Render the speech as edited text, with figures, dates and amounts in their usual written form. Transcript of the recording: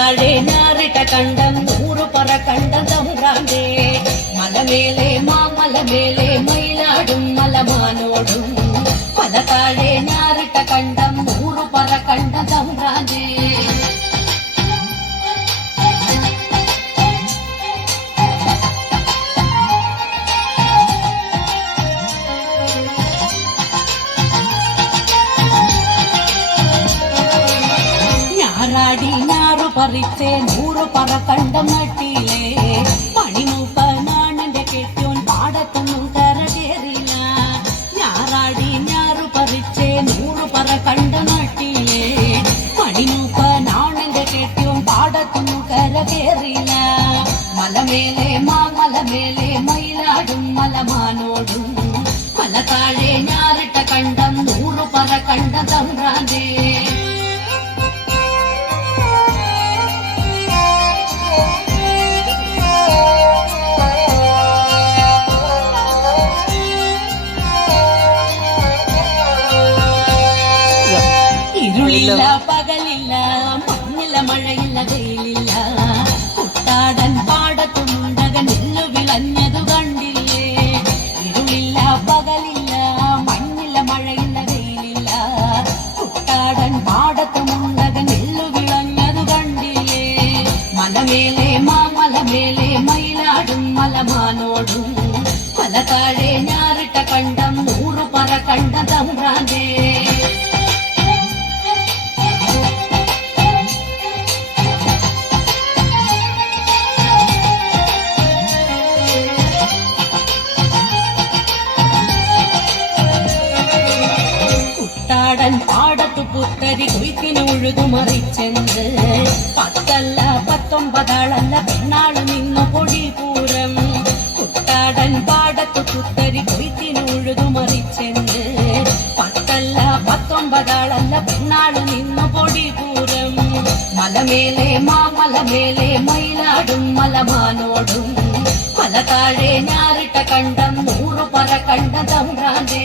ഞാറിട്ട കണ്ടം 100 പറ കണ്ടം റാണ്ടേ മലമേലെ മാമലമേലെ മയിലാടും മലമാനോടും മല താഴെ ഞാറിട്ട കണ്ടം 100 പറ കണ്ടം റാണ്ടേ ഞാറാടി ഞാറു പറിച്ചേ 100 പറ കണ്ടം നട്ടിലേ മണിമൂപ്പനാണെന്റെ കെട്ടിയോൻ പാടത്തൊന്നും കരകേറില്ല ഞാറാടി ഞാറു പറിച്ചേ 100 പറ കണ്ടം നട്ടിലേ മണിമൂപ്പനാണെന്റെ കെട്ടിയോൻ പാടത്തൊന്നും കരകേറില്ല മലമേലെ മാമലമേലെ മയിലാടും മലമാനോടും മല താഴെ ഞാറിട്ട കണ്ടം 100 പറ കണ്ടം റാന്തേ ഇരുളില്ല പകലില്ല മഞ്ഞില്ല മഴയില്ല വെയിലില്ല കുട്ടാടൻ പാടത്തുമുണ്ടക നെല്ലു വിളഞ്ഞതു കണ്ടില്ലേ ഇരുളില്ല പകലില്ല മഞ്ഞില്ല മഴയില്ല വെയിലില്ല കുട്ടാടൻ പാടത്തുമുണ്ടക നെല്ലു വിളഞ്ഞതു കണ്ടില്ലേ മലമേലെ മാമലമേലെ മയിലാടും മലമാനോടും മല താഴെ ഞാറിട്ട കണ്ടം 100 പറ കണ്ടം റാന്തേ പാടത്തു പുത്തരി കൊയ്ത്തിനു ഉഴുതു മറിച്ചെന്ന് 10 അല്ല 19 ആളല്ല പെണ്ണാള് നിന്നു പൊടി പൂരം കുട്ടാടൻ പാടത്തു പുത്തരി കൊയ്ത്തിനു ഉഴുതു മറിച്ചെന്ന് 10 അല്ല 19 ആളല്ല പെണ്ണാള് നിന്നു പൊടി പൂരം മലമേലെ മാമലമേലെ മയിലാടും മലമാനോടും മല താഴെ ഞാറിട്ട കണ്ടം 100 പറ കണ്ടം റാന്തേ